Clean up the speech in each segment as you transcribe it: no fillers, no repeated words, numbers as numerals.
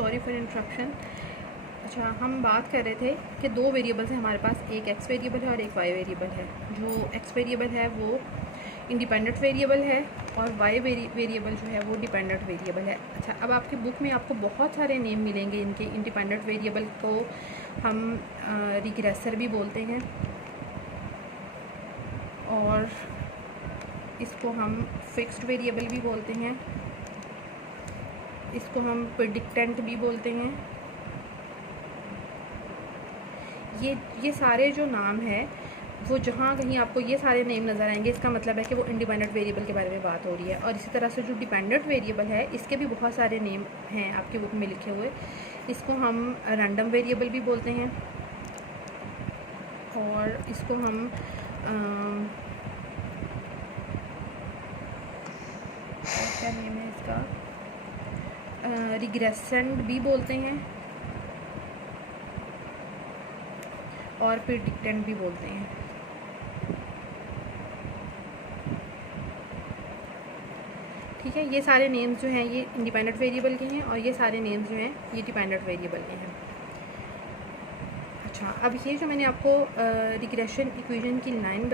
Sorry for interruption. अच्छा, हम बात कर रहे थे कि दो वेरिएबल्स हैं हमारे पास, एक एक्स वेरिएबल है और एक वाई वेरिएबल है। जो एक्स वेरिएबल है वो इंडिपेंडेंट वेरिएबल है और वाई वेरिएबल जो है वो डिपेंडेंट वेरिएबल है। अच्छा, अब आपकी बुक में आपको बहुत सारे नेम मिलेंगे इनके। इंडिपेंडेंट वेरिएबल को हम रिग्रेसर भी बोलते हैं और इसको हम फिक्स्ड वेरिएबल भी बोलते हैं, इसको हम प्रेडिक्टेंट भी बोलते हैं। ये सारे जो नाम है वो जहाँ कहीं आपको ये सारे नेम नज़र आएंगे, इसका मतलब है कि वो इंडिपेंडेंट वेरिएबल के बारे में बात हो रही है। और इसी तरह से जो डिपेंडेंट वेरिएबल है इसके भी बहुत सारे नेम हैं आपकी बुक में लिखे हुए। इसको हम रैंडम वेरिएबल भी बोलते हैं और इसको हम क्या नेम है इसका, रिग्रेसेंट भी बोलते हैं और प्रेडिक्टेंट भी बोलते हैं। ठीक है, ये सारे नेम्स जो हैं ये इंडिपेंडेंट वेरिएबल के हैं और ये सारे नेम्स जो हैं ये डिपेंडेंट वेरिएबल के हैं। अच्छा, अब ये जो मैंने आपको रिग्रेशन इक्वेशन की लाइन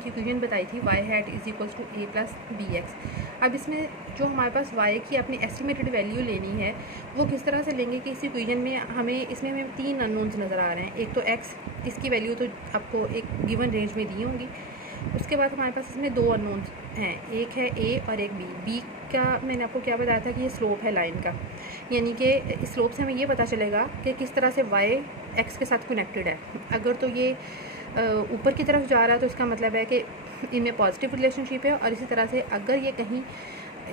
की इक्वेशन बताई थी y hat is equals to a plus b x. अब इसमें जो हमारे पास y की अपनी एस्टिमेटेड वैल्यू लेनी है वो किस तरह से लेंगे कि इस इक्वेशन में हमें तीन अननोन्स नज़र आ रहे हैं। एक तो x, इसकी वैल्यू तो आपको एक गिवन रेंज में दी होंगी। उसके बाद हमारे पास इसमें दो अननोन्स हैं, एक है a और एक b का मैंने आपको क्या बताया था कि ये स्लोप है लाइन का, यानी कि इस स्लोप से हमें ये पता चलेगा कि किस तरह से y x के साथ कनेक्टेड है। अगर तो ये ऊपर की तरफ जा रहा है तो इसका मतलब है कि इनमें पॉजिटिव रिलेशनशिप है, और इसी तरह से अगर ये कहीं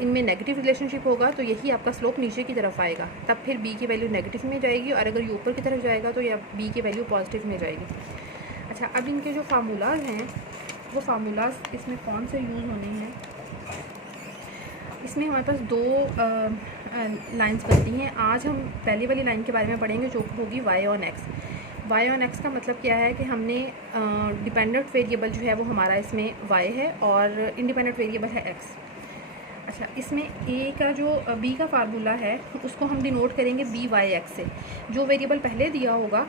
इनमें नेगेटिव रिलेशनशिप होगा तो यही आपका स्लोप नीचे की तरफ आएगा, तब फिर b की वैल्यू नेगेटिव में जाएगी, और अगर ये ऊपर की तरफ जाएगा तो या b की वैल्यू पॉजिटिव में जाएगी। अच्छा, अब इनके जो फार्मूलाज हैं वो फार्मूलाज इसमें कौन से यूज़ होने हैं, इसमें हमारे पास दो लाइंस बनती हैं। आज हम पहली वाली लाइन के बारे में पढ़ेंगे जो होगी y on x। y on x का मतलब क्या है कि हमने डिपेंडेंट वेरिएबल जो है वो हमारा इसमें y है और इंडिपेंडेंट वेरिएबल है x। अच्छा, इसमें a का जो b का फार्मूला है उसको हम डिनोट करेंगे b y x से। जो वेरिएबल पहले दिया होगा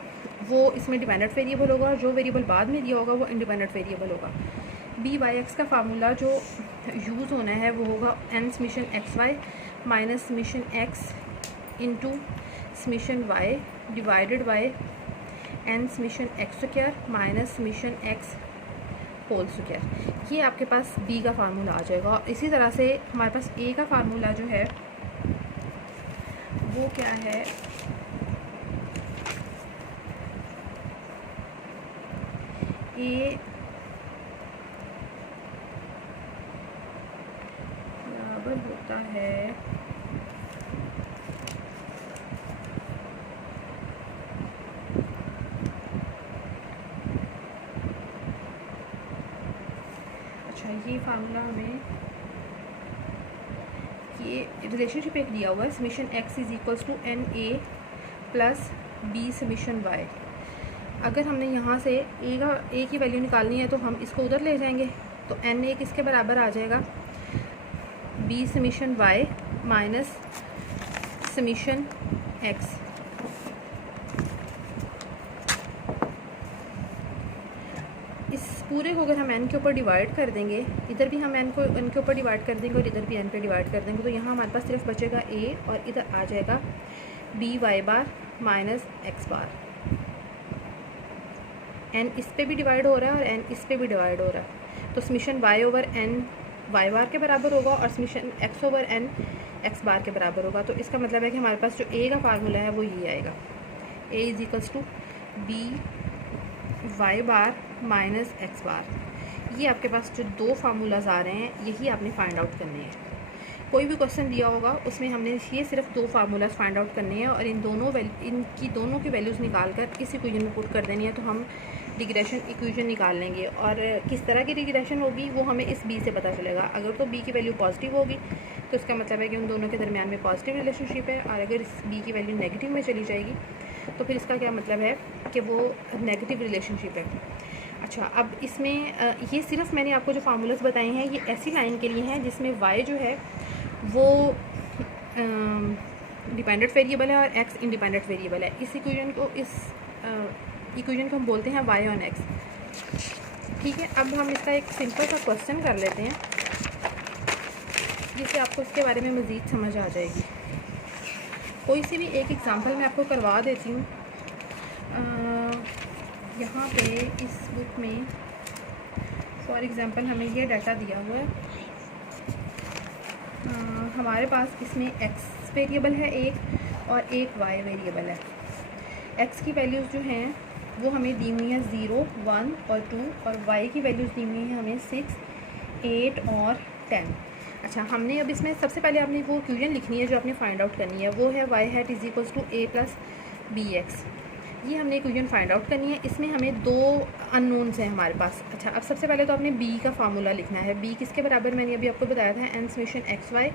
वो इसमें डिपेंडेंट वेरिएबल होगा, जो वेरिएबल बाद में दिया होगा वो इंडिपेंडेंट वेरिएबल होगा। b y x का फार्मूला जो यूज़ होना है वो होगा n summation x y minus summation x into summation y divided by n summation x square minus summation x whole square. ये आपके पास b का फार्मूला आ जाएगा। और इसी तरह से हमारे पास a का फार्मूला जो है वो क्या है, a बराबर होता है ये फार्मूला हमें ये रिलेशनशिप एक दिया हुआ है, summation x is equals to n a plus b summation y। अगर हमने यहाँ से a की वैल्यू निकालनी है तो हम इसको उधर ले जाएंगे, तो एन ए किसके बराबर आ जाएगा, b summation y minus summation x। इस पूरे को अगर हम n के ऊपर डिवाइड कर देंगे, इधर भी हम n के ऊपर डिवाइड कर देंगे और इधर भी n पे डिवाइड कर देंगे, तो यहाँ हमारे पास सिर्फ बचेगा a और इधर आ जाएगा b y bar minus x बार। n इस पे भी डिवाइड हो रहा है और n इस पे भी डिवाइड हो रहा है, तो summation y over n y बार के बराबर होगा और summation x over n x बार के बराबर होगा। तो इसका मतलब है कि हमारे पास जो a का फार्मूला है वो ये आएगा, a is equals to b y bar minus X bar. ये आपके पास जो दो फार्मूलाज आ रहे हैं यही आपने फाइंड आउट करने हैं। कोई भी क्वेश्चन दिया होगा उसमें हमने ये सिर्फ दो फार्मूलाज फाइंड आउट करने हैं और इनकी दोनों की वैल्यूज़ निकाल कर इस इक्वेशन में पुट कर देनी है, तो हम रिग्रेशन इक्वेशन निकाल लेंगे। और किस तरह की रिग्रेशन होगी वो हमें इस b से पता चलेगा। अगर तो b की वैल्यू पॉजिटिव होगी तो इसका मतलब है कि उन दोनों के दरमियान में पॉजिटिव रिलेशनशिप है, और अगर इस b की वैल्यू नेगेटिव में चली जाएगी तो फिर इसका क्या मतलब है कि वो नेगेटिव रिलेशनशिप है। अच्छा, अब इसमें ये सिर्फ मैंने आपको जो फार्मूलाज बताए हैं ये ऐसी लाइन के लिए हैं जिसमें y जो है वो डिपेंडेंट वेरिएबल है और एक्स इंडिपेंडेंट वेरिएबल है। इस इक्वेशन को हम बोलते हैं वाई ऑन एक्स। ठीक है, अब हम इसका एक सिंपल सा क्वेश्चन कर लेते हैं जिससे आपको इसके बारे में मज़ीद समझ आ जाएगी। कोई सी भी एक एग्ज़ाम्पल मैं आपको करवा देती हूँ। यहाँ पे इस बुक में फॉर एग्ज़ाम्पल हमें ये डाटा दिया हुआ है। हमारे पास इसमें एक्स वेरिएबल है एक और एक वाई वेरिएबल है। एक्स की वैल्यूज़ जो हैं वो हमें दी हुई है 0, 1 और 2, और वाई की वैल्यूज़ दी हुई है हमें 6, 8 और 10। अच्छा, हमने अब इसमें सबसे पहले आपने वो इक्वेशन लिखनी है जो आपने फाइंड आउट करनी है, वो है y hat is equals to a plus b x. ये हमने इक्वेशन फाइंड आउट करनी है। इसमें हमें दो अननोन्स हैं हमारे पास। अच्छा, अब सबसे पहले तो आपने बी का फार्मूला लिखना है। बी किसके बराबर, मैंने अभी आपको बताया था, n summation x y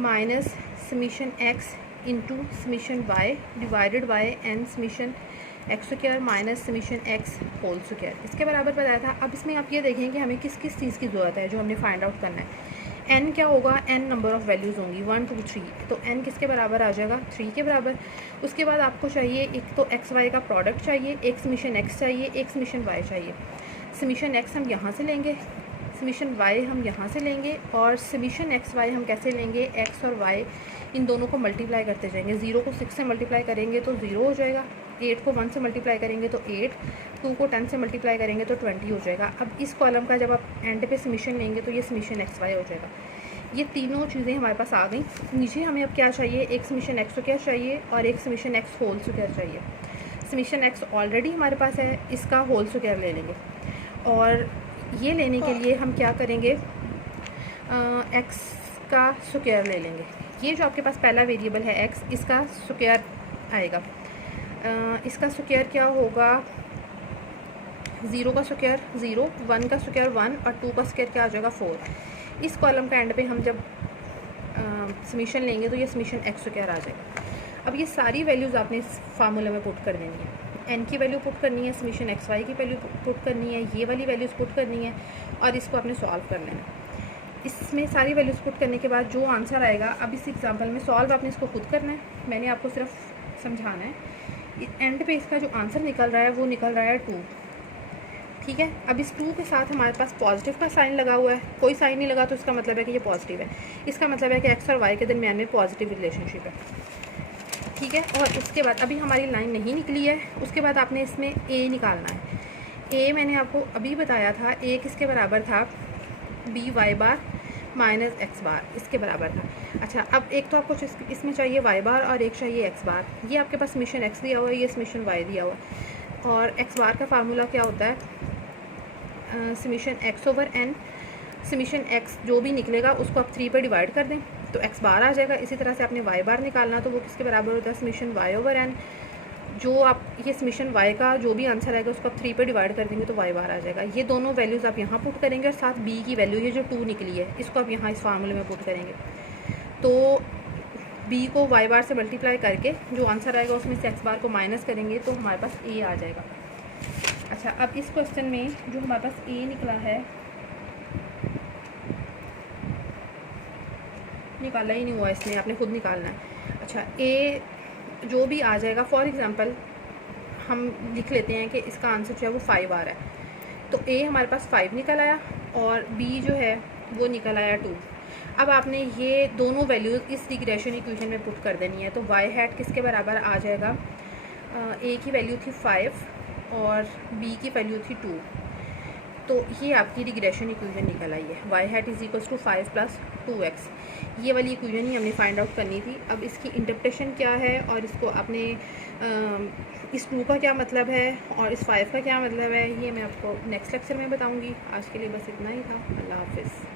minus summation x into summation y divided by n summation x square minus summation x whole square, इसके बराबर बताया था। अब इसमें आप ये देखें कि हमें किस किस चीज़ की ज़रूरत है जो हमने फाइंड आउट करना है। n क्या होगा, n नंबर ऑफ़ वैल्यूज़ होंगी 1 2 3, तो n किसके बराबर आ जाएगा, 3 के बराबर। उसके बाद आपको चाहिए एक तो एक्स वाई का प्रोडक्ट चाहिए, एक समीशन x चाहिए, एक समीशन y चाहिए। समीशन x हम यहाँ से लेंगे, समीशन y हम यहाँ से लेंगे, और समीशन एक्स वाई हम कैसे लेंगे, x और y इन दोनों को मल्टीप्लाई करते जाएंगे। 0 को 6 से मल्टीप्लाई करेंगे तो 0 हो जाएगा, 8 को 1 से मल्टीप्लाई करेंगे तो 8, 2 को 10 से मल्टीप्लाई करेंगे तो 20 हो जाएगा। अब इस कॉलम का जब आप एंड पे समीशन लेंगे तो ये समीशन एक्स वाई हो जाएगा। ये तीनों चीज़ें हमारे पास आ गई। नीचे हमें अब क्या चाहिए, एक समीशन एक्स स्क्वायर चाहिए और एक समीशन एक्स होल स्क्वायर चाहिए। समीशन एक्स ऑलरेडी हमारे पास है, इसका होल स्क्वायर ले लेंगे। और ये लेने के लिए हम क्या करेंगे, एक्स का स्क्वायर ले लेंगे। ये जो आपके पास पहला वेरिएबल है एक्स, इसका स्क्वायर आएगा। इसका स्क्वायर क्या होगा, 0 का स्क्वायर 0, 1 का स्क्वायर 1 और 2 का स्क्वायर क्या आ जाएगा 4। इस कॉलम का एंड पे हम जब समीशन लेंगे तो ये समीशन एक्स स्क्वायर आ जाएगा। अब ये सारी वैल्यूज़ आपने इस फार्मूले में पुट कर देनी है। एन की वैल्यू पुट करनी है, समीशन एक्स वाई की वैल्यू पुट करनी है, ये वाली वैल्यूज़ पुट करनी है और इसको आपने सॉल्व कर लेना है। इसमें सारी वैल्यूज़ पुट करने के बाद जो आंसर आएगा, अब इस एग्जांपल में सॉल्व आपने इसको खुद करना है, मैंने आपको सिर्फ समझाना है। एंड पे इसका जो आंसर निकल रहा है वो निकल रहा है 2। ठीक है, अब इस 2 के साथ हमारे पास पॉजिटिव का साइन लगा हुआ है। कोई साइन नहीं लगा तो इसका मतलब है कि ये पॉजिटिव है। इसका मतलब है कि एक्स और वाई के दरमियान में पॉजिटिव रिलेशनशिप है। ठीक है, और उसके बाद अभी हमारी लाइन नहीं निकली है, उसके बाद आपने इसमें ए निकालना है। ए मैंने आपको अभी बताया था, ए किसके बराबर था, बी वाई बार माइनस एक्स बार, इसके बराबर था। अच्छा, अब एक तो आपको इसमें चाहिए वाई बार और एक चाहिए एक्स बार। ये आपके पास समीशन एक्स दिया हुआ है, ये समीशन वाई दिया हुआ है। और एक्स बार का फार्मूला क्या होता है, summation x over n. Summation x जो भी निकलेगा उसको आप 3 पे डिवाइड कर दें तो एक्स बार आ जाएगा। इसी तरह से आपने वाई बार निकालना, तो वो किसके बराबर होता है, समीशन वाई ओवर एन। जो आप ये समीशन वाई का जो भी आंसर आएगा उसको आप 3 पे डिवाइड कर देंगे तो वाई बार आ जाएगा। ये दोनों वैल्यूज़ आप यहाँ पुट करेंगे और साथ बी की वैल्यू, ये जो 2 निकली है, इसको आप यहाँ इस फार्मूले में पुट करेंगे। तो बी को वाई बार से मल्टीप्लाई करके जो आंसर आएगा उसमें से एक्स बार को माइनस करेंगे तो हमारे पास ए आ जाएगा। अच्छा, अब इस क्वेश्चन में जो हमारे पास ए निकला है, निकाला ही नहीं हुआ इसमें, आपने खुद निकालना है। अच्छा, ए जो भी आ जाएगा, फॉर एग्जांपल हम लिख लेते हैं कि इसका आंसर जो है वो 5 आ रहा है, तो ए हमारे पास 5 निकल आया और बी जो है वो निकल आया 2। अब आपने ये दोनों वैल्यूज़ इस रिग्रेशन इक्वेशन में पुट कर देनी है। तो वाई हैट किसके बराबर आ जाएगा, ए की वैल्यू थी 5 और बी की वैल्यू थी 2, तो ये आपकी रिग्रेशन इक्वेशन निकल आई है। Y hat is equals to 5 + 2x। ये वाली इक्वेशन ही हमने फाइंड आउट करनी थी। अब इसकी इंटरप्रिटेशन क्या है और इसको आपने इस 2 का क्या मतलब है और इस 5 का क्या मतलब है, ये मैं आपको नेक्स्ट लेक्चर में बताऊंगी। आज के लिए बस इतना ही था। अल्लाह हाफिज़।